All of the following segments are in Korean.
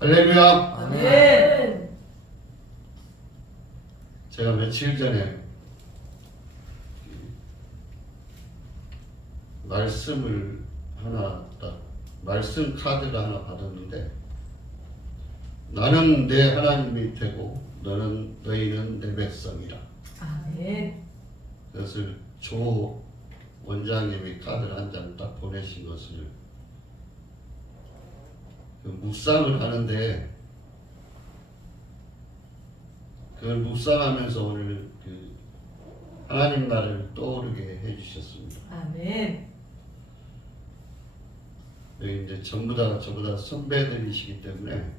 할렐루야. 아멘. 제가 며칠 전에 말씀을 하나 딱 말씀 카드를 하나 받았는데, 나는 내 하나님이 되고 너희는 내 백성이라. 아멘. 그것을 조 원장님이 카드를 한 장 딱 보내신 것을 묵상을 하는데, 그걸 묵상하면서 오늘 하나님 나를 떠오르게 해주셨습니다. 아멘. 여기 이제 전부 다 저보다 선배들이시기 때문에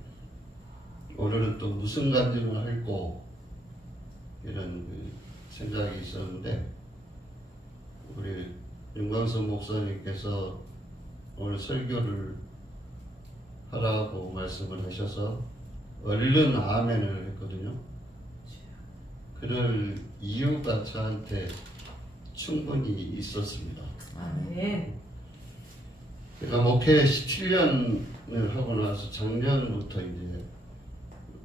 오늘은 또 무슨 간증을 할고 이런 생각이 있었는데, 우리 윤광석 목사님께서 오늘 설교를 하라고 말씀을 하셔서 얼른 아멘을 했거든요. 그럴 이유가 저한테 충분히 있었습니다. 아멘. 제가 목회 17년을 하고 나서 작년부터 이제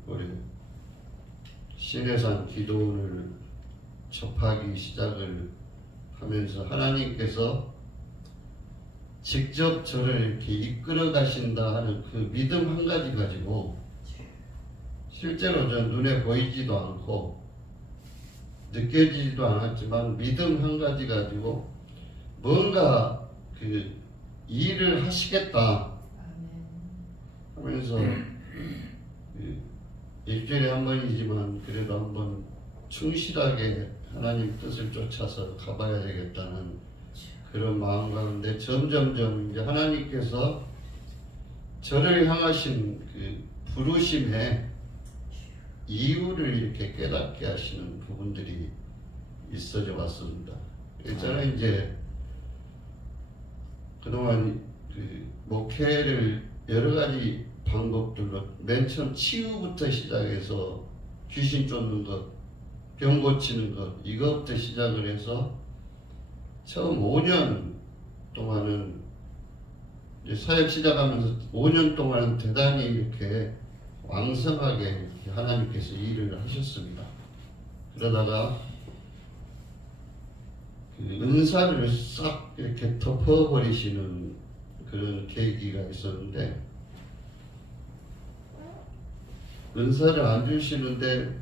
우리 신해산 기도원을 접하기 시작을 하면서 하나님께서 직접 저를 이렇게 이끌어 가신다 하는 그 믿음 한 가지 가지고, 실제로 저 눈에 보이지도 않고 느껴지지도 않았지만 믿음 한 가지 가지고 뭔가 일을 하시겠다 하면서 일주일에 한 번이지만 그래도 한번 충실하게 하나님 뜻을 쫓아서 가봐야 되겠다는 그런 마음 가운데 점점점 이제 하나님께서 저를 향하신 부르심에 이유를 이렇게 깨닫게 하시는 부분들이 있어져 왔습니다. 저는 이제 그동안 목회를 여러 가지 방법들로 맨 처음 치유부터 시작해서 귀신 쫓는 것, 병 고치는 것, 이것부터 시작을 해서 처음 5년 동안은 사역 시작하면서 5년 동안은 대단히 이렇게 왕성하게 하나님께서 일을 하셨습니다. 그러다가 은사를 싹 이렇게 덮어버리시는 그런 계기가 있었는데, 은사를 안 주시는데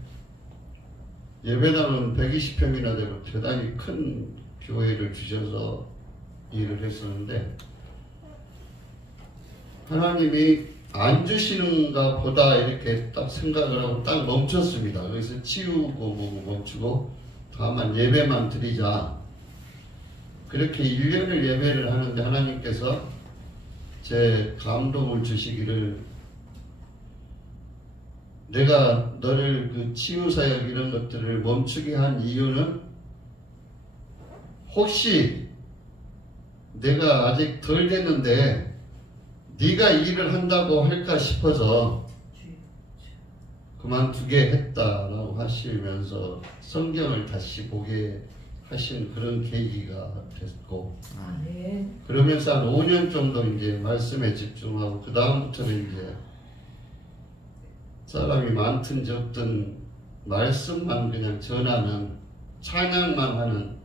예배당은 120평이나 되고 대단히 큰 교회를 주셔서 일을 했었는데, 하나님이 안 주시는가 보다 이렇게 딱 생각을 하고 딱 멈췄습니다. 그래서 치우고 뭐고 멈추고 다만 예배만 드리자. 그렇게 1년을 예배를 하는데 하나님께서 제 감동을 주시기를, 내가 너를 치유사역 이런 것들을 멈추게 한 이유는 혹시 내가 아직 덜 됐는데 네가 일을 한다고 할까 싶어서 그만두게 했다라고 하시면서 성경을 다시 보게 하신 그런 계기가 됐고, 그러면서 한 5년 정도 이제 말씀에 집중하고 그 다음부터는 이제 사람이 많든 적든 말씀만 그냥 전하는, 찬양만 하는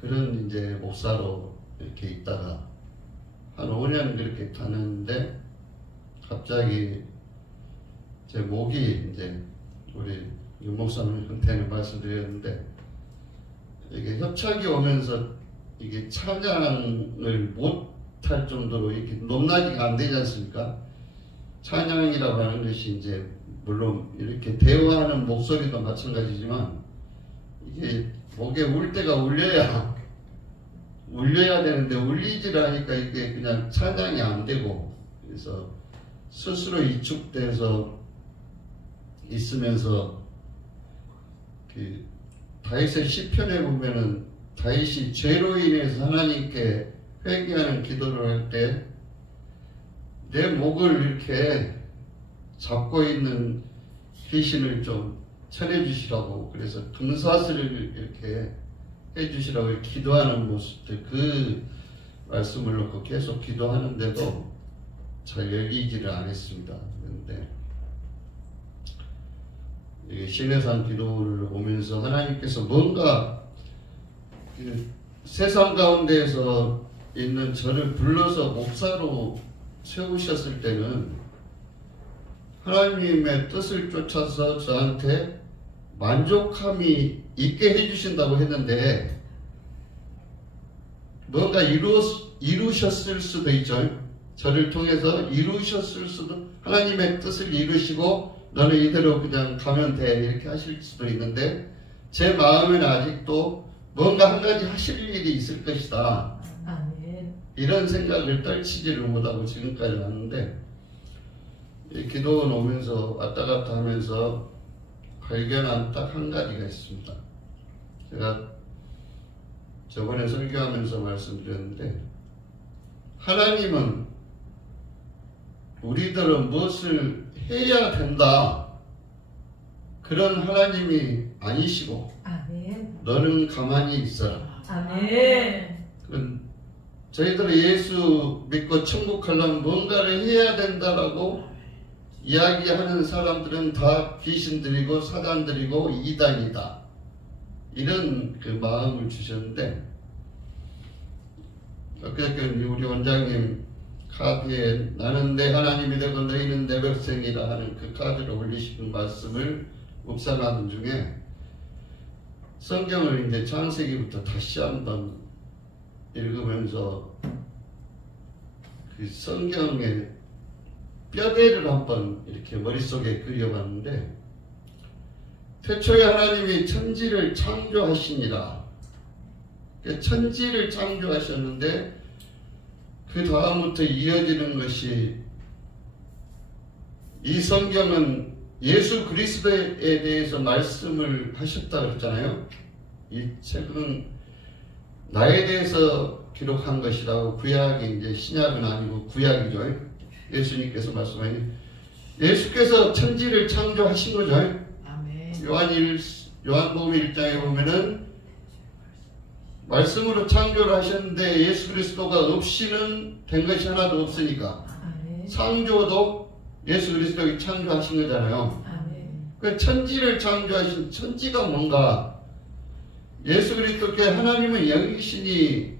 그런 이제 목사로 이렇게 있다가 한 5년 그렇게 다녔는데, 갑자기 제 목이 이제 우리 윤 목사님한테는 말씀드렸는데, 이게 협착이 오면서 이게 찬양을 못할 정도로 이렇게 높낮이가 안 되지 않습니까? 찬양이라고 하는 것이 이제 물론 이렇게 대화하는 목소리도 마찬가지지만 이게 목에 울 때가 울려야 되는데 울리질 않으니까 이게 그냥 찬양이 안 되고, 그래서 스스로 이축돼서 있으면서 다윗의 시편에 보면은 다윗이 죄로 인해서 하나님께 회개하는 기도를 할 때 내 목을 이렇게 잡고 있는 귀신을 좀 쳐내주시라고, 그래서 금사슬을 이렇게 해주시라고 기도하는 모습들, 그 말씀을 놓고 계속 기도하는데도 잘 열리지를 않았습니다. 있는데, 이 시내산 기도를 오면서 하나님께서 뭔가 세상 가운데에서 있는 저를 불러서 목사로 세우셨을 때는 하나님의 뜻을 쫓아서 저한테 만족함이 있게 해주신다고 했는데, 뭔가 이루셨을 수도 있죠. 저를 통해서 이루셨을 수도, 하나님의 뜻을 이루시고 너는 이대로 그냥 가면 돼 이렇게 하실 수도 있는데, 제 마음에는 아직도 뭔가 한 가지 하실 일이 있을 것이다, 아멘. 이런 생각을 떨치지를 못하고 지금까지 왔는데, 이 기도원 오면서 왔다 갔다 하면서 발견한 딱 한 가지가 있습니다. 제가 저번에 설교하면서 말씀드렸는데, 하나님은 우리들은 무엇을 해야 된다, 그런 하나님이 아니시고, 아멘. 너는 가만히 있어라. 아멘. 저희들은 예수 믿고 천국 가려면 뭔가를 해야 된다라고 이야기하는 사람들은 다 귀신들이고 사단들이고 이단이다, 이런 그 마음을 주셨는데, 그저께 우리 원장님 카드에 나는 내 하나님이 되고 너희는 내 백성이라 하는 그 카드를 올리시는 말씀을 묵상하는 중에 성경을 이제 창세기부터 다시 한번 읽으면서 그 성경의 뼈대를 한번 이렇게 머릿속에 그려봤는데, 태초에 하나님이 천지를 창조하시니라. 천지를 창조하셨는데 그 다음부터 이어지는 것이, 이 성경은 예수 그리스도에 대해서 말씀을 하셨다 그랬잖아요. 이 책은 나에 대해서 기록한 것이라고, 구약이 이제 신약은 아니고 구약이죠. 예수님께서 말씀하신, 예수께서 천지를 창조하신 거죠. 아멘. 요한복음 1장에 보면은 말씀으로 창조를 하셨는데 예수 그리스도가 없이는 된 것이 하나도 없으니까, 아멘. 창조도 예수 그리스도가 창조하신 거잖아요. 아멘. 그 천지를 창조하신, 천지가 뭔가, 예수 그리스도께 하나님은 영이시니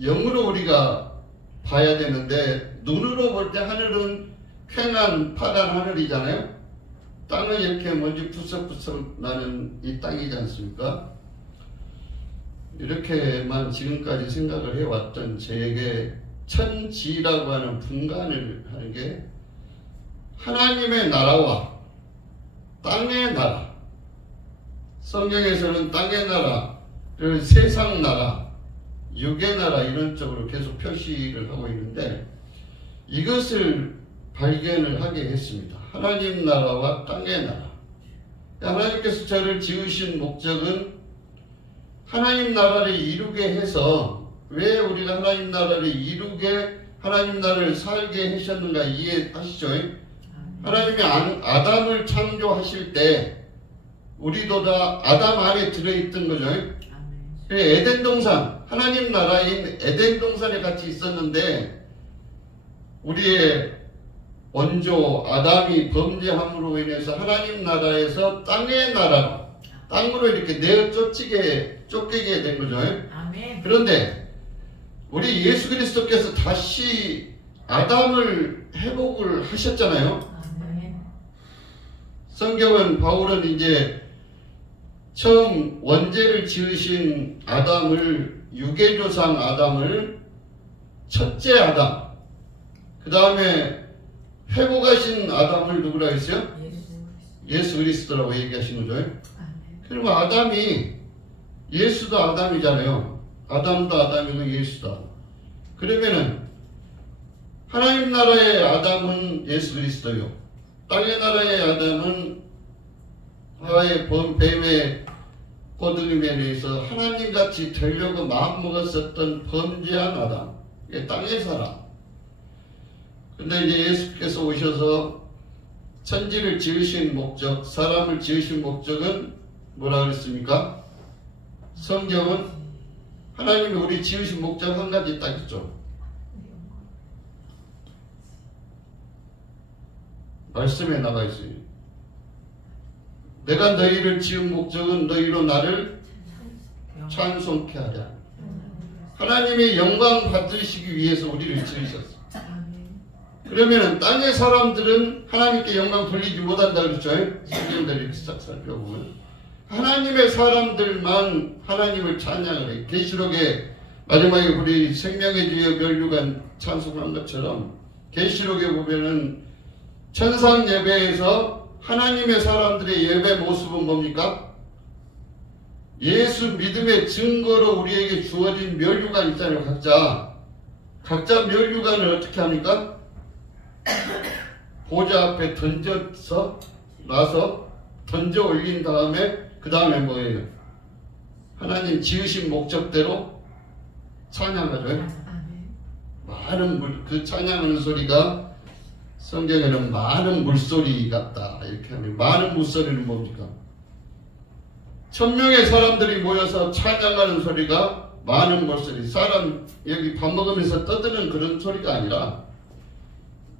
영으로 우리가 봐야 되는데, 눈으로 볼 때 하늘은 쾌한 파란 하늘이잖아요. 땅은 이렇게 먼지 푸석푸석 나는 이 땅이지 않습니까? 이렇게만 지금까지 생각을 해왔던 저에게 천지라고 하는 분간을 하는 게, 하나님의 나라와 땅의 나라, 성경에서는 땅의 나라를 세상 나라, 육의 나라 이런 쪽으로 계속 표시를 하고 있는데, 이것을 발견을 하게 했습니다. 하나님 나라와 땅의 나라. 하나님께서 저를 지으신 목적은 하나님 나라를 이루게 해서, 왜 우리가 하나님 나라를 이루게, 하나님 나라를 살게 하셨는가 이해하시죠? 하나님이 아담을 창조하실 때 우리도 다 아담 안에 들어있던 거죠. 에덴 동산, 하나님 나라인 에덴 동산에 같이 있었는데, 우리의 원조 아담이 범죄함으로 인해서 하나님 나라에서 땅의 나라로, 땅으로 이렇게 내어 쫓기게 된 거죠. 아멘. 그런데 우리 예수 그리스도께서 다시 아담을 회복을 하셨잖아요. 아멘. 성경은, 바울은 이제 처음 원죄를 지으신 아담을, 유괴조상 아담을 첫째 아담, 그 다음에 회복하신 아담을 누구라 했어요? 예수 그리스도라고 얘기하신 거죠. 그리고 아담이, 예수도 아담이잖아요. 아담도 아담이고 예수다. 그러면은 하나님 나라의 아담은 예수 그리스도요, 땅의 나라의 아담은 하와의 뱀의 꼬드김에 대해서 하나님같이 되려고 마음먹었었던 범죄한 아담, 땅의 사람. 근데 이제 예수께서 오셔서 천지를 지으신 목적, 사람을 지으신 목적은 뭐라 그랬습니까? 성경은 하나님이 우리 지으신 목적 한 가지 딱 있죠. 말씀에 나가 있어요. 내가 너희를 지은 목적은 너희로 나를 찬송케 하랴. 하나님의 영광 받으시기 위해서 우리를 지으셨어요. 그러면 땅의 사람들은 하나님께 영광 돌리지 못한다 그랬죠. 성경들 이렇게 살펴보면 하나님의 사람들만 하나님을 찬양을 해요. 계시록에 마지막에 우리 생명의 주여 멸류관 찬송한 것처럼 계시록에 보면은 천상 예배에서 하나님의 사람들의 예배 모습은 뭡니까? 예수 믿음의 증거로 우리에게 주어진 멸류관 있잖아요. 각자 멸류관을 어떻게 합니까? 보좌 앞에 던져 올린 다음에 그 다음에 뭐예요? 하나님 지으신 목적대로 찬양하죠. 많은 그 찬양하는 소리가 성경에는 많은 물소리 같다 이렇게 하면, 많은 물소리는 뭡니까? 1000명의 사람들이 모여서 찬양하는 소리가 많은 물소리. 사람 여기 밥 먹으면서 떠드는 그런 소리가 아니라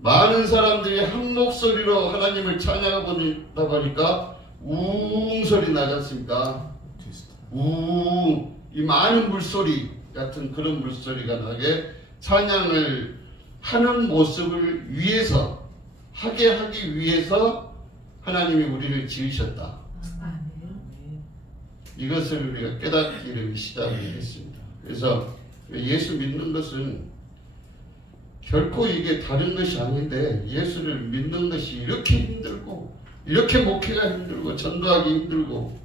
많은 사람들이 한 목소리로 하나님을 찬양하다 보니까 우웅 소리 나지 않습니까? 우웅, 이 많은 물소리 같은 그런 물소리가 나게 찬양을 하는 모습을 위해서, 하게 하기 위해서 하나님이 우리를 지으셨다. 이것을 우리가 깨닫기를 시작했습니다. 그래서 예수 믿는 것은 결코 이게 다른 것이 아닌데, 예수를 믿는 것이 이렇게 힘들고, 이렇게 목회가 힘들고, 전도하기 힘들고,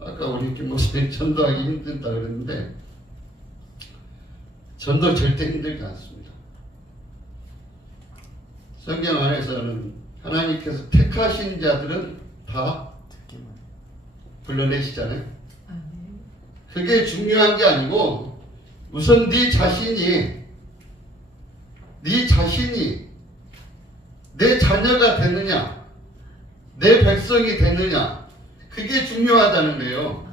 아까 우리 김 목사님 전도하기 힘들다 그랬는데, 전도 절대 힘들지 않습니다. 성경 안에서는 하나님께서 택하신 자들은 다 불러내시잖아요. 그게 중요한 게 아니고, 우선 네 자신이 내 자녀가 되느냐, 내 백성이 되느냐, 그게 중요하다는 거예요.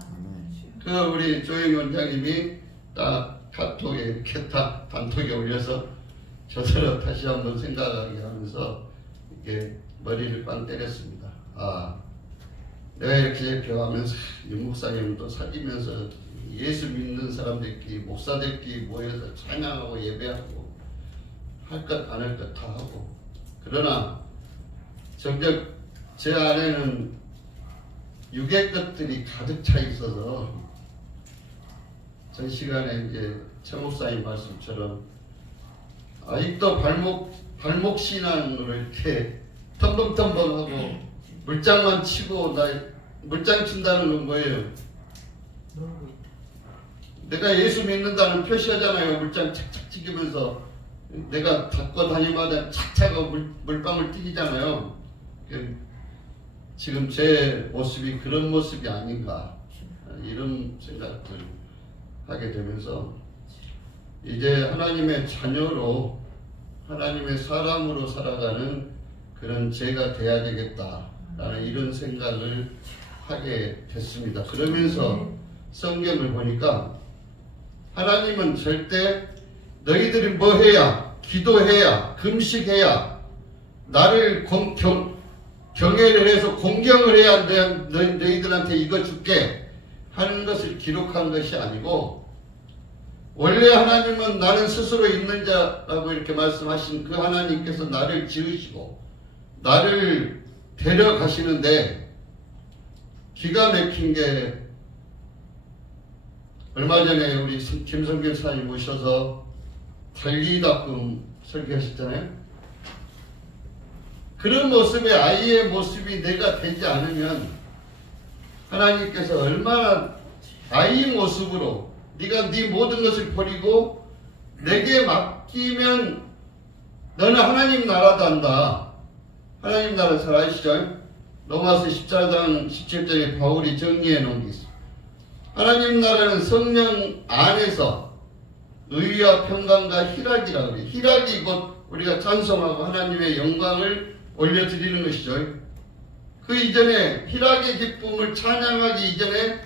그 우리 조영 원장님이 딱 카톡에 이렇게 딱 단톡에 올려서 저더러 다시 한번 생각하게 하면서 이렇게 머리를 빵 때렸습니다. 아, 내가 이렇게 배워하면서 윤 목사님도 사귀면서 예수 믿는 사람들끼리, 목사들끼리 모여서 찬양하고 예배하고 할 것 안 할 것 다 하고, 그러나 정작 제 안에는 육의 것들이 가득 차 있어서 전 시간에 이제 최 목사님 말씀처럼 아직도 발목 신앙으로 이렇게 텀벙텀벙하고 물장만 치고, 나 물장 친다는 건 뭐예요? 내가 예수 믿는다는 표시하잖아요. 물장 착착 튀기면서 내가 닦고 다니마다 착착 물방울 튀기잖아요. 지금 제 모습이 그런 모습이 아닌가, 이런 생각을 하게 되면서 이제 하나님의 자녀로, 하나님의 사람으로 살아가는 그런 제가 돼야 되겠다라는 이런 생각을 하게 됐습니다. 그러면서 성경을 보니까 하나님은 절대 너희들이 뭐 해야, 기도해야, 금식해야, 나를 경외를 해서 공경을 해야 너희들한테 이거 줄게 하는 것을 기록한 것이 아니고, 원래 하나님은 나는 스스로 있는 자라고 이렇게 말씀하신 그 하나님께서 나를 지으시고 나를 데려가시는데, 기가 막힌 게 얼마 전에 우리 김성균 사님 오셔서 달리다끔 설교하셨잖아요. 그런 모습의 아이의 모습이 내가 되지 않으면 하나님께서 얼마나 아이 모습으로 네가 네 모든 것을 버리고 내게 맡기면 너는 하나님 나라도 한다. 하나님 나라 잘 아시죠? 로마서 14장 17절에 바울이 정리해 놓은 게 있습니다. 하나님 나라는 성령 안에서 의와 평강과 희락이라고 해요. 희락이 곧 우리가 찬송하고 하나님의 영광을 올려드리는 것이죠. 그 이전에 희락의 기쁨을 찬양하기 이전에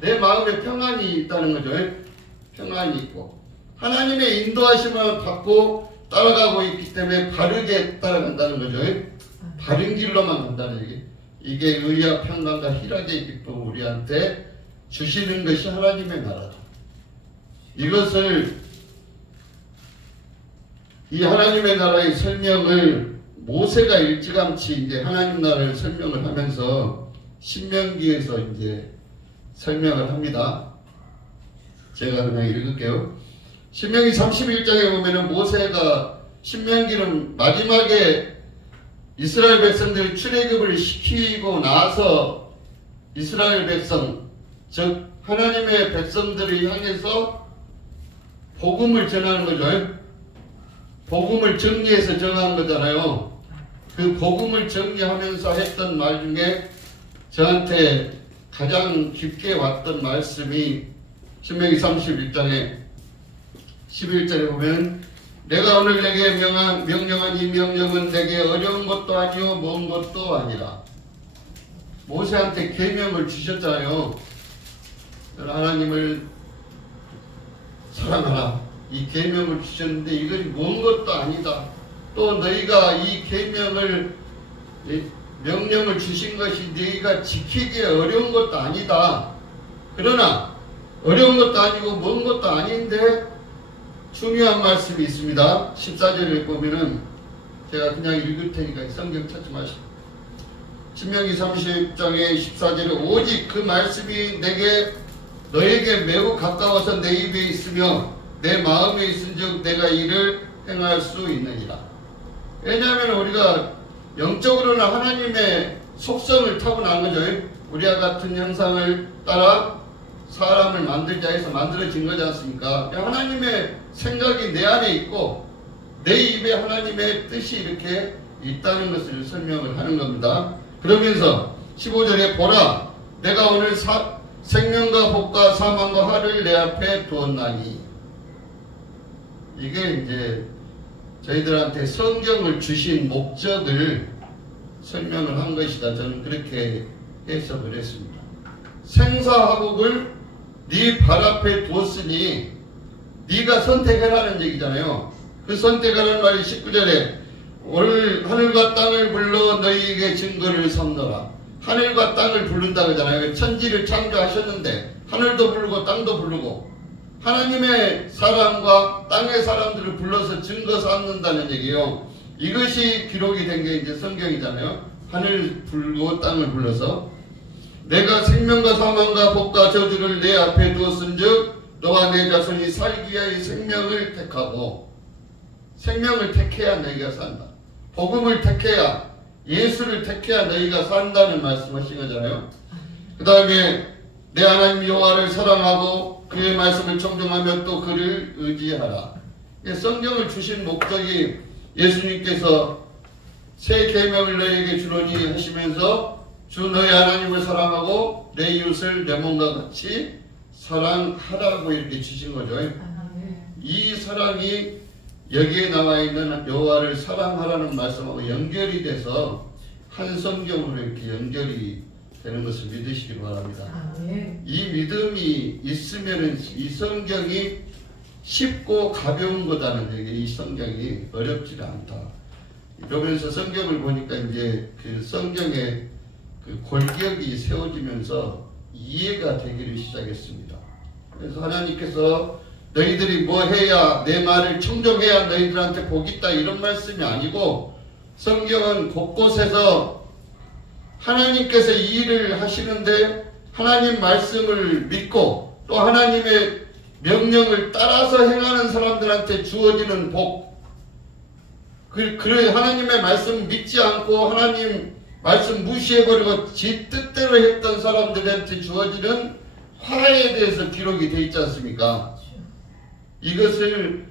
내 마음에 평안이 있다는 거죠. 평안이 있고 하나님의 인도하심을 받고 따라가고 있기 때문에 바르게 따라간다는 거죠. 바른 길로만 간다는 얘기. 이게 의와 평강과 희락의 기쁨 우리한테 주시는 것이 하나님의 나라다. 이것을 이 하나님의 나라의 설명을 모세가 일찌감치 이제 하나님 나라를 설명을 하면서 신명기에서 이제 설명을 합니다. 제가 그냥 읽을게요. 신명기 31장에 보면은 모세가 신명기는 마지막에 이스라엘 백성들이 출애굽을 시키고 나서 이스라엘 백성, 즉 하나님의 백성들을 향해서 복음을 전하는 거죠. 복음을 정리해서 정한 거잖아요. 그 복음을 정리하면서 했던 말 중에 저한테 가장 깊게 왔던 말씀이 신명기 31장에 11절에 보면 내가 오늘 내게 명령한 이 명령은 내게 어려운 것도 아니요 먼 것도 아니라. 모세한테 계명을 주셨잖아요. 하나님을 사랑하라. 이 계명을 주셨는데 이것이 먼 것도 아니다. 또 너희가 이 계명을 명령을 주신 것이 너희가 지키기에 어려운 것도 아니다. 그러나 어려운 것도 아니고 먼 것도 아닌데 중요한 말씀이 있습니다. 14절에 보면은 제가 그냥 읽을 테니까 성경 찾지 마시고 신명기 30장의 14절에 오직 그 말씀이 너에게 매우 가까워서 내 입에 있으며 내 마음에 있은즉 내가 이를 행할 수 있느니라. 왜냐하면 우리가 영적으로는 하나님의 속성을 타고난 거죠. 우리와 같은 형상을 따라 사람을 만들자 해서 만들어진 거지 않습니까? 하나님의 생각이 내 안에 있고 내 입에 하나님의 뜻이 이렇게 있다는 것을 설명을 하는 겁니다. 그러면서 15절에 보라 내가 오늘 생명과 복과 사망과 화를 내 앞에 두었나니. 이게 이제 저희들한테 성경을 주신 목적을 설명을 한 것이다. 저는 그렇게 해석을 했습니다. 생사화복을 네 발 앞에 두었으니 네가 선택해라는 얘기잖아요. 그 선택하라는 말이 19절에 오늘 하늘과 땅을 불러 너희에게 증거를 삼노라. 하늘과 땅을 부른다 그러잖아요. 천지를 창조하셨는데 하늘도 부르고 땅도 부르고 하나님의 사람과 땅의 사람들을 불러서 증거 삼는다는 얘기예요. 이것이 기록이 된 게 이제 성경이잖아요. 하늘 불고 땅을 불러서 내가 생명과 사망과 복과 저주를 내 앞에 두었은즉 너와 내 자손이 살기 위하여 생명을 택하고 생명을 택해야 너희가 산다. 복음을 택해야 예수를 택해야 너희가 산다는 말씀하신 거잖아요. 그 다음에 내 하나님 여호와를 사랑하고 그의 말씀을 청종하며 또 그를 의지하라. 성경을 주신 목적이 예수님께서 새 계명을 너희에게 주노니 하시면서 주 너희 하나님을 사랑하고 내 이웃을 내 몸과 같이 사랑하라고 이렇게 주신 거죠. 이 사랑이 여기에 나와 있는 여호와를 사랑하라는 말씀하고 연결이 돼서 한 성경으로 이렇게 연결이 되는 것을 믿으시기 바랍니다. 이 믿음이 있으면 이 성경이 쉽고 가벼운 거다는 얘기. 이 성경이 어렵지가 않다. 이러면서 성경을 보니까 이제 그 성경의 그 골격이 세워지면서 이해가 되기를 시작했습니다. 그래서 하나님께서 너희들이 뭐 해야 내 말을 청종해야 너희들한테 복이 있다 이런 말씀이 아니고 성경은 곳곳에서 하나님께서 이 일을 하시는데 하나님 말씀을 믿고 또 하나님의 명령을 따라서 행하는 사람들한테 주어지는 복, 하나님의 말씀 믿지 않고 하나님 말씀 무시해버리고 지 뜻대로 했던 사람들한테 주어지는 화에 대해서 기록이 되어 있지 않습니까? 이것을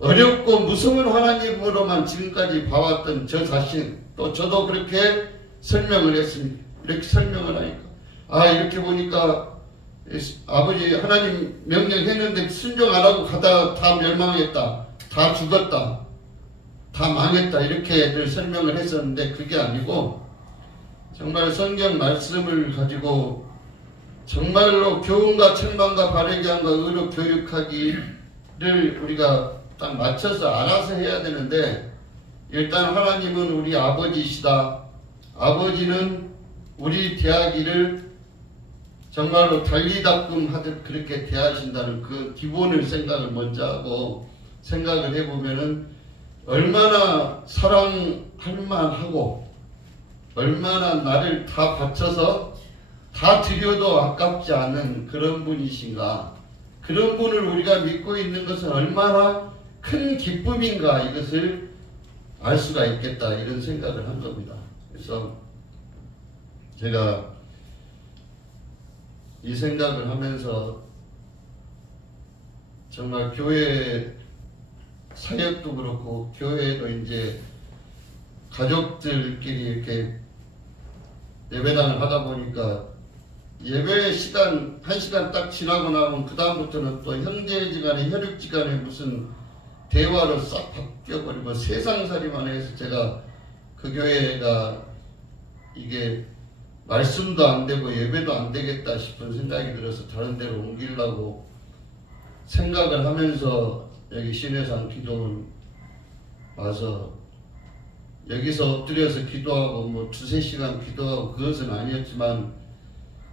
어렵고 무서운 하나님으로만 지금까지 봐왔던 저 자신, 또 저도 그렇게 설명을 했습니다. 이렇게 설명을 하니까 이렇게 보니까 아버지 하나님 명령했는데 순종 안 하고 가다가 다 멸망했다, 다 죽었다, 다 망했다 이렇게 설명을 했었는데 그게 아니고 정말 성경 말씀을 가지고 정말로 교훈과 책망과 바르게 함과 의로 교육하기를 우리가 딱 맞춰서 알아서 해야 되는데, 일단 하나님은 우리 아버지이시다. 아버지는 우리 대하기를 정말로 달리닦음 하듯 그렇게 대하신다는 그 기본을 생각을 먼저 하고, 생각을 해보면은 얼마나 사랑할 만하고 얼마나 나를 다 바쳐서 다 드려도 아깝지 않은 그런 분이신가, 그런 분을 우리가 믿고 있는 것은 얼마나 큰 기쁨인가, 이것을 알 수가 있겠다, 이런 생각을 한 겁니다. 그래서 제가 이 생각을 하면서 정말 교회 사역도 그렇고, 교회도 이제 가족들끼리 이렇게 예배당을 하다 보니까 예배 시간 1시간 딱 지나고 나면 그 다음부터는 또 형제지간에 혈육지간에 무슨 대화로 싹 바뀌어버리고 세상살이만 해서, 제가 그 교회가 이게 말씀도 안 되고 예배도 안 되겠다 싶은 생각이 들어서 다른 데로 옮기려고 생각을 하면서 여기 신해산 기도원 와서 여기서 엎드려서 기도하고 뭐 2-3시간 기도하고 그것은 아니었지만,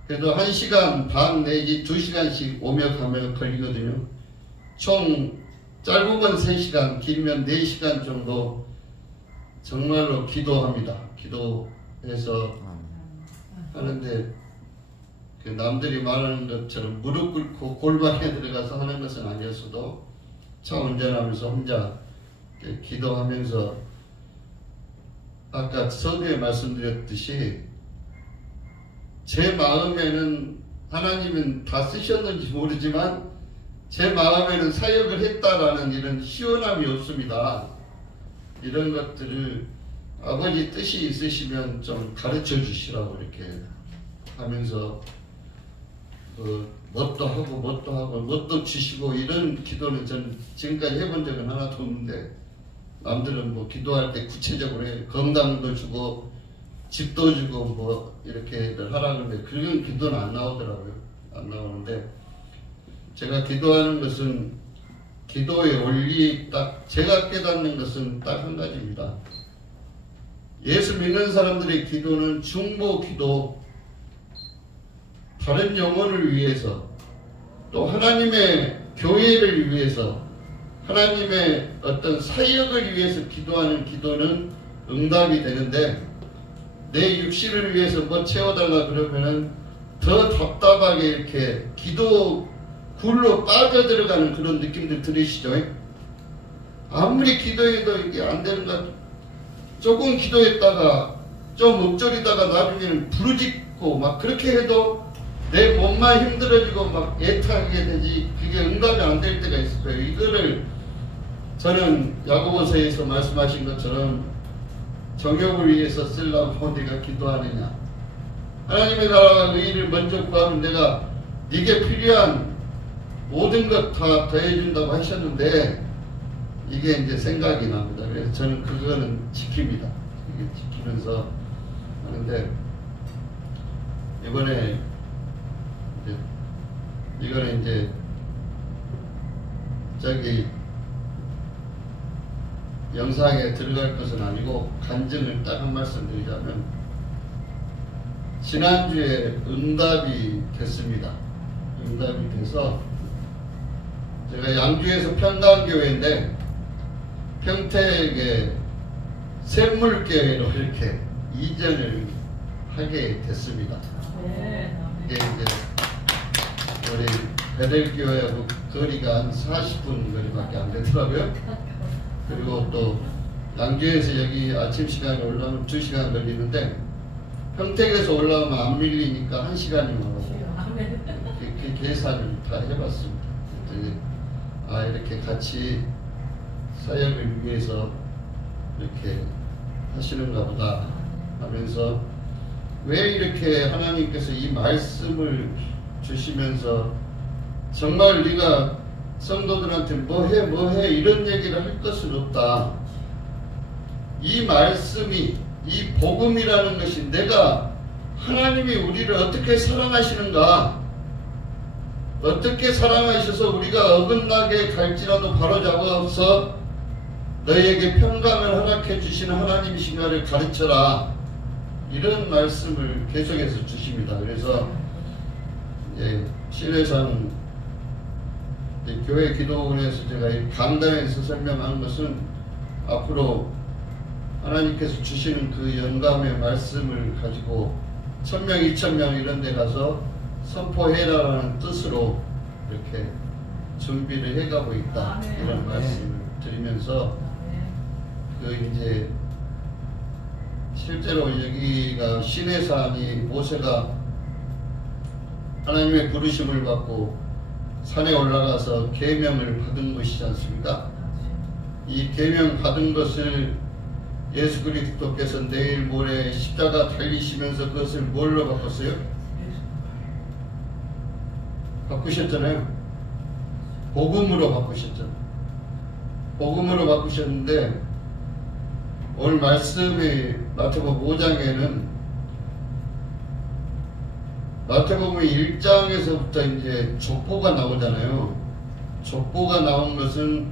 그래도 1시간 반 내지 2시간씩 오며 가며 걸리거든요. 총 짧으면 3시간, 길면 4시간 정도 정말로 기도합니다. 기도해서 하는데, 그 남들이 말하는 것처럼 무릎 꿇고 골방에 들어가서 하는 것은 아니었어도 차 운전하면서 혼자 기도하면서, 아까 서두에 말씀드렸듯이 제 마음에는 하나님은 다 쓰셨는지 모르지만 제 마음에는 사역을 했다라는 이런 시원함이 없습니다. 이런 것들을 아버지 뜻이 있으시면 좀 가르쳐 주시라고 이렇게 하면서 뭣도 하고 뭣도 주시고 이런 기도는 저는 지금까지 해본 적은 하나도 없는데, 남들은 뭐 기도할 때 구체적으로 해. 건강도 주고 집도 주고 뭐 이렇게들 하라 그러는데 그런 기도는 안 나오더라고요. 안 나오는데, 제가 기도하는 것은 기도의 원리, 딱 제가 깨닫는 것은 딱 한 가지입니다. 예수 믿는 사람들의 기도는 중보 기도, 다른 영혼을 위해서, 또 하나님의 교회를 위해서, 하나님의 어떤 사역을 위해서 기도하는 기도는 응답이 되는데, 내 육신을 위해서 뭐 채워달라 그러면은 더 답답하게 이렇게 기도 굴로 빠져들어가는 그런 느낌들 들으시죠? 아무리 기도해도 이게 안 되는 것, 조금 기도했다가 좀 읊조리다가 나중에는 부르짖고 막 그렇게 해도 내 몸만 힘들어지고 막 애타게 되지, 그게 응답이 안 될 때가 있을 거예요. 이거를 저는 야고보서에서 말씀하신 것처럼 정욕을 위해서 쓰려고 내가 기도하느냐, 하나님의 나라와 의의를 먼저 구하면 내가 네게 필요한 모든 것 다 더해준다고 하셨는데, 이게 이제 생각이 납니다. 그래서 저는 그거는 지킵니다. 이게 지키면서 하는데, 이번에 이거는 이제 저기 영상에 들어갈 것은 아니고 간증을 딱 한 말씀 드리자면, 지난주에 응답이 됐습니다. 응답이 돼서 제가 양주에서 평강교회인데 평택에 샘물교회로 이렇게 이전을 하게 됐습니다. 이게 이제 우리 베델교회하고 거리가 한 40분 거리밖에 안 되더라고요. 그리고 또 양주에서 여기 아침 시간에 올라오면 2시간 걸리는데, 평택에서 올라오면 안 밀리니까 1시간이면 오고, 그 계산을 다 해봤습니다. 이렇게 같이 사역을 위해서 이렇게 하시는가 보다 하면서, 왜 이렇게 하나님께서 이 말씀을 주시면서 정말 네가 성도들한테 뭐해 이런 얘기를 할 것은 없다. 이 말씀이, 이 복음이라는 것이 내가 하나님이 우리를 어떻게 사랑하시는가, 어떻게 사랑하셔서 우리가 어긋나게 갈지라도 바로잡아서 너희에게 평강을 허락해 주시는 하나님이신가를 가르쳐라. 이런 말씀을 계속해서 주십니다. 그래서 신해산 교회 기도원에서 제가 이 강단에서 설명한 것은 앞으로 하나님께서 주시는 그 영감의 말씀을 가지고 1000명, 2000명 이런 데 가서 선포해라라는 뜻으로 이렇게 준비를 해가고 있다. 이런 말씀을 드리면서 그 이제 실제로 여기가 시내산이 모세가 하나님의 부르심을 받고 산에 올라가서 계명을 받은 것이지 않습니까? 이 계명 받은 것을 예수 그리스도께서 내일 모레 십자가 달리시면서 그것을 뭘로 바꿨어요? 바꾸셨잖아요. 복음으로 바꾸셨잖아요. 복음으로 바꾸셨는데 오늘 말씀이 마태복음 5장에는 마태복음 1장에서부터 이제 족보가 나오잖아요. 족보가 나온 것은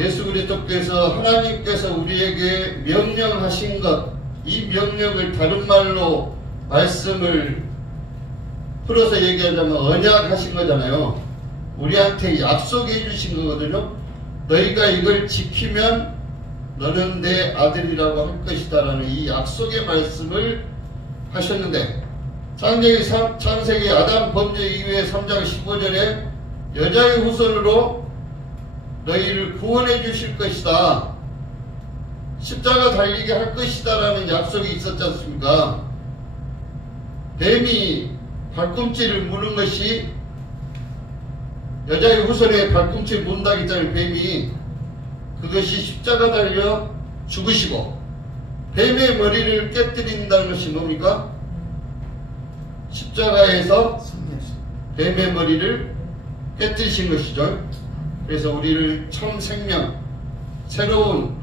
예수 그리스도께서 하나님께서 우리에게 명령하신 것, 이 명령을 다른 말로 말씀을 풀어서 얘기하자면 언약하신 거잖아요. 우리한테 약속해 주신 거거든요. 너희가 이걸 지키면 너는 내 아들이라고 할 것이다 라는 이 약속의 말씀을 하셨는데 창세기 아담 범죄 이후에 3장 15절에 여자의 후손으로 너희를 구원해 주실 것이다. 십자가 달리게 할 것이다 라는 약속이 있었지 않습니까? 뱀이 발꿈치를 무는 것이 여자의 후손에 발꿈치를 문다기 때문에 뱀이 그것이 십자가 달려 죽으시고 뱀의 머리를 깨뜨린다는 것이 뭡니까? 십자가에서 뱀의 머리를 깨뜨리신 것이죠. 그래서 우리를 참 생명, 새로운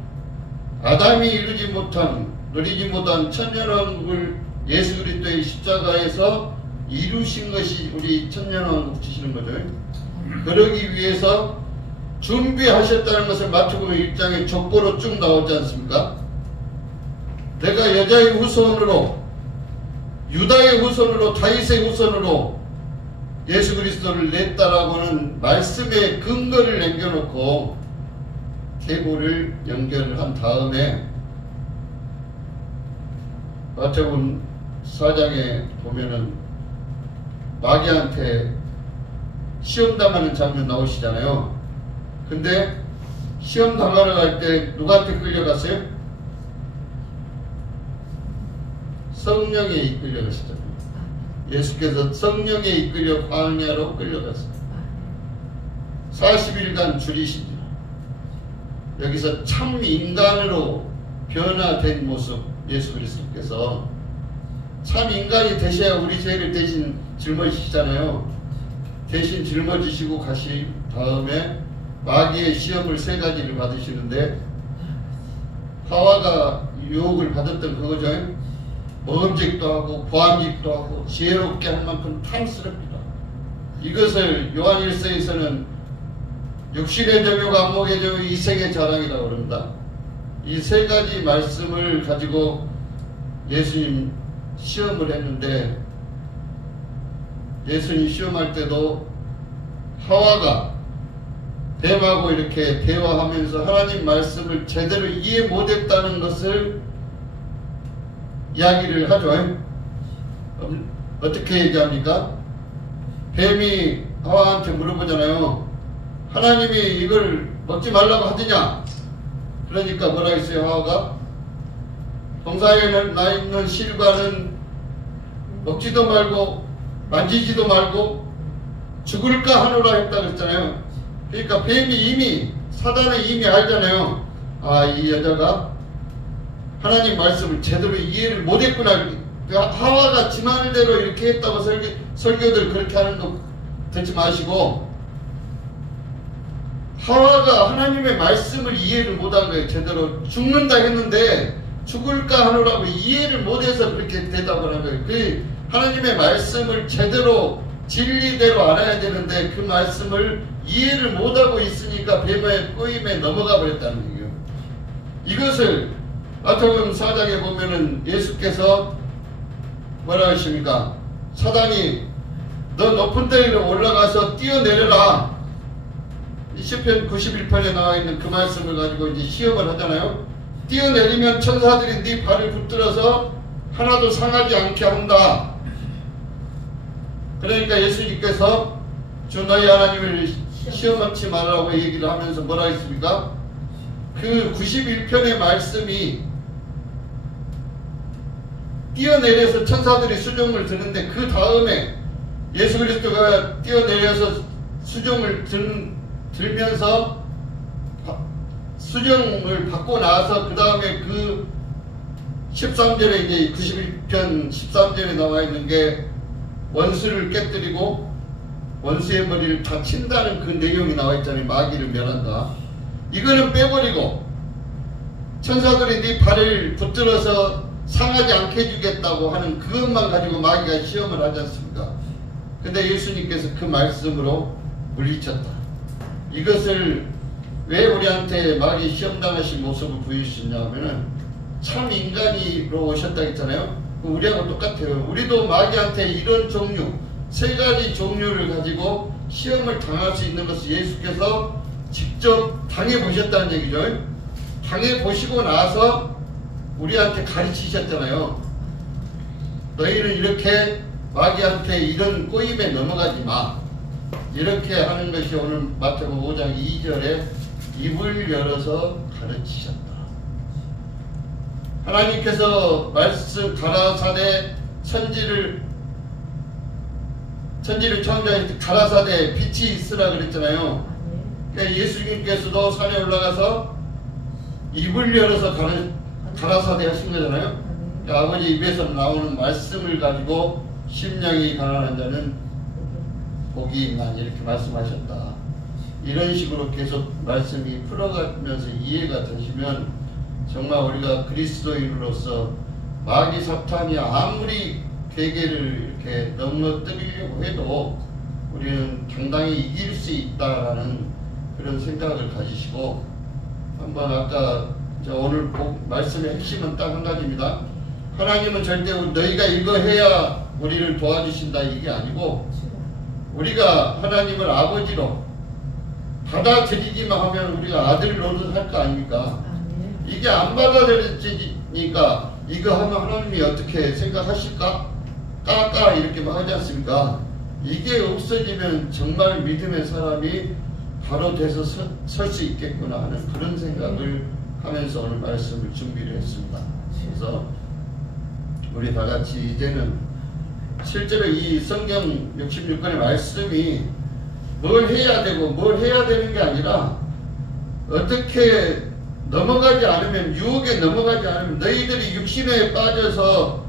아담이 이루지 못한, 누리지 못한 천년왕국을 예수 그리스도의 십자가에서 이루신 것이 우리 천년왕국 주시는 거죠. 그러기 위해서 준비하셨다는 것을 마태복음 1장에 족보로 쭉 나오지 않습니까? 내가 여자의 후손으로, 유다의 후손으로, 다윗의 후손으로 예수 그리스도를 냈다라고는 말씀의 근거를 남겨놓고 계보를 연결을 한 다음에 마태복음 4장에 보면은 마귀한테 시험당하는 장면 나오시잖아요. 근데 시험당하러 갈 때 누구한테 끌려갔어요? 성령에 이끌려갔었잖아요. 예수께서 성령에 이끌려 광야로 끌려갔어요. 40일간 줄이시죠. 여기서 참 인간으로 변화된 모습, 예수 그리스도께서 참 인간이 되셔야 우리 죄를 대신 짊어지시잖아요. 대신 짊어지시고 가신 다음에 마귀의 시험을 3가지를 받으시는데 하와가 유혹을 받았던 그거죠. 먹음직도 하고 보암직도 하고 지혜롭게 할 만큼 탐스럽니다. 이것을 요한일서에서는 육신의 정욕, 안목의 정욕, 이생의 자랑이라고 그럽니다. 이 3가지 말씀을 가지고 예수님 시험을 했는데 예수님 시험할 때도 하와가 뱀하고 이렇게 대화하면서 하나님 말씀을 제대로 이해 못했다는 것을 이야기를 하죠. 어떻게 얘기합니까? 뱀이 하와한테 물어보잖아요. 하나님이 이걸 먹지 말라고 하더냐? 그러니까 뭐라 했어요? 하와가 동산에 나 있는 실과는 먹지도 말고 만지지도 말고 죽을까 하노라 했다 그랬잖아요. 그러니까 뱀이 이미 사단은 이미 알잖아요. 아, 이 여자가 하나님 말씀을 제대로 이해를 못했구나. 하와가 지만대로 이렇게 했다고 설교들 그렇게 하는 거 듣지 마시고 하와가 하나님의 말씀을 이해를 못한 거예요. 제대로 죽는다 했는데 죽을까 하노라고 이해를 못해서 그렇게 대답을 한 거예요. 그 하나님의 말씀을 제대로 진리대로 알아야 되는데 그 말씀을 이해를 못하고 있으니까 뱀의 꼬임에 넘어가 버렸다는 얘기예요. 이것을 마태복음 4장에 보면은 예수께서 뭐라 하십니까? 사단이 너 높은 데로 올라가서 뛰어내려라. 시편 91편에 나와 있는 그 말씀을 가지고 이제 시험을 하잖아요. 뛰어내리면 천사들이 네 발을 붙들어서 하나도 상하지 않게 한다. 그러니까 예수님께서 주 너희 하나님을 시험하지 말라고 얘기를 하면서 뭐라 했습니까? 그 91편의 말씀이 뛰어내려서 천사들이 수종을 드는데 그 다음에 예수 그리스도가 뛰어내려서 수종을 들면서 수종을 받고 나서 그 다음에 그 13절에 이제 91편 13절에 나와 있는 게 원수를 깨뜨리고 원수의 머리를 다 친다는 그 내용이 나와 있잖아요. 마귀를 멸한다. 이거는 빼버리고 천사들이 네 발을 붙들어서 상하지 않게 해주겠다고 하는 그것만 가지고 마귀가 시험을 하지 않습니까? 근데 예수님께서 그 말씀으로 물리쳤다. 이것을 왜 우리한테 마귀 시험당하신 모습을 보여주시냐 하면은 참 인간으로 오셨다 했잖아요. 우리하고 똑같아요. 우리도 마귀한테 이런 종류, 세 가지 종류를 가지고 시험을 당할 수 있는 것을 예수께서 직접 당해보셨다는 얘기죠. 당해보시고 나서 우리한테 가르치셨잖아요. 너희는 이렇게 마귀한테 이런 꼬임에 넘어가지 마. 이렇게 하는 것이 오늘 마태복음 5장 2절에 입을 열어서 가르치셨다. 하나님께서 말씀 가라사대 천지를 창조할 때 가라사대 빛이 있으라 그랬잖아요. 그러니까 예수님께서도 산에 올라가서 입을 열어서 가라사대 하신 거잖아요. 그러니까 아버지 입에서 나오는 말씀을 가지고 심령이 가난한 자는 복이 있나니 이렇게 말씀하셨다. 이런 식으로 계속 말씀이 풀어가면서 이해가 되시면 정말 우리가 그리스도인으로서 마귀 사탄이 아무리 괴계를 이렇게 넘어뜨리려고 해도 우리는 당당히 이길 수 있다라는 그런 생각을 가지시고 한번 아까 오늘 말씀의 핵심은 딱 한 가지입니다. 하나님은 절대 너희가 이거 해야 우리를 도와주신다 이게 아니고 우리가 하나님을 아버지로 받아들이기만 하면 우리가 아들 노릇할 거 아닙니까? 이게 안 받아들여지니까 이거 하면 하나님이 어떻게 생각하실까? 까까 이렇게 막 하지 않습니까? 이게 없어지면 정말 믿음의 사람이 바로 돼서 설 수 있겠구나 하는 그런 생각을 하면서 오늘 말씀을 준비를 했습니다. 그래서 우리 다 같이 이제는 실제로 이 성경 66권의 말씀이 뭘 해야 되고 뭘 해야 되는 게 아니라 어떻게 넘어가지 않으면 유혹에 넘어가지 않으면 너희들이 육신에 빠져서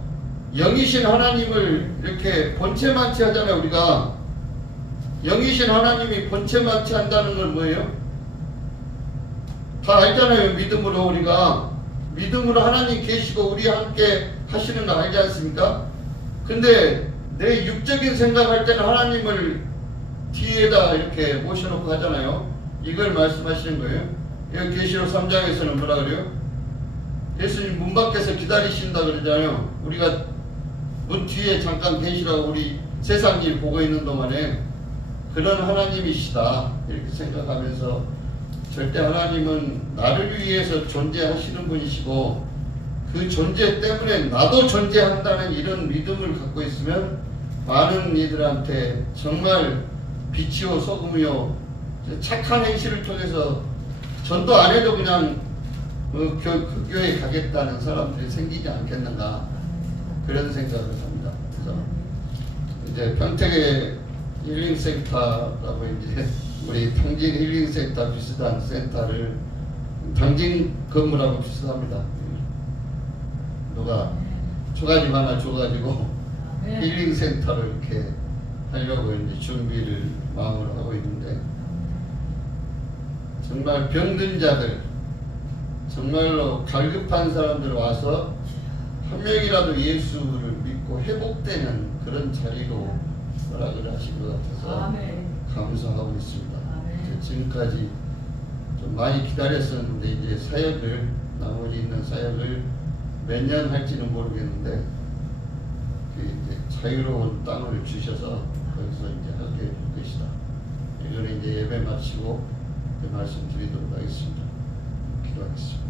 영이신 하나님을 이렇게 본체만치 하잖아요. 우리가 영이신 하나님이 본체만치 한다는 건 뭐예요? 다 알잖아요. 믿음으로 우리가 믿음으로 하나님 계시고 우리 함께 하시는 거 알지 않습니까? 근데 내 육적인 생각할 때는 하나님을 뒤에다 이렇게 모셔놓고 하잖아요. 이걸 말씀하시는 거예요. 여기 계시록 3장에서는 뭐라 그래요? 예수님 문 밖에서 기다리신다 그러잖아요. 우리가 문 뒤에 잠깐 계시라고 우리 세상 일 보고 있는 동안에 그런 하나님이시다 이렇게 생각하면서 절대 하나님은 나를 위해서 존재하시는 분이시고 그 존재 때문에 나도 존재한다는 이런 믿음을 갖고 있으면 많은 이들한테 정말 빛이요 소금이요 착한 행실을 통해서 전도 안 해도 그냥 그 교회에 가겠다는 사람들이 생기지 않겠는가 그런 생각을 합니다. 그래서 이제 평택의 힐링센터라고 이제 우리 당진 힐링센터 비슷한 센터를 당진 건물하고 비슷합니다. 누가 초가집 하나 줘가지고 힐링센터를 이렇게 하려고 이제 준비를 마음으로 하고 있는데 정말 병든 자들 정말로 갈급한 사람들 와서 한 명이라도 예수를 믿고 회복되는 그런 자리로 허락을 하신 것 같아서 아멘. 감사하고 있습니다. 아멘. 이제 지금까지 좀 많이 기다렸었는데 이제 사역을 나머지 있는 사역을 몇 년 할지는 모르겠는데 그 이제 자유로운 땅을 주셔서 거기서 이제 하게 될 것이다. 이거는 이제 예배 마치고 말씀드리도록 하겠습니다. 기도하겠습니다.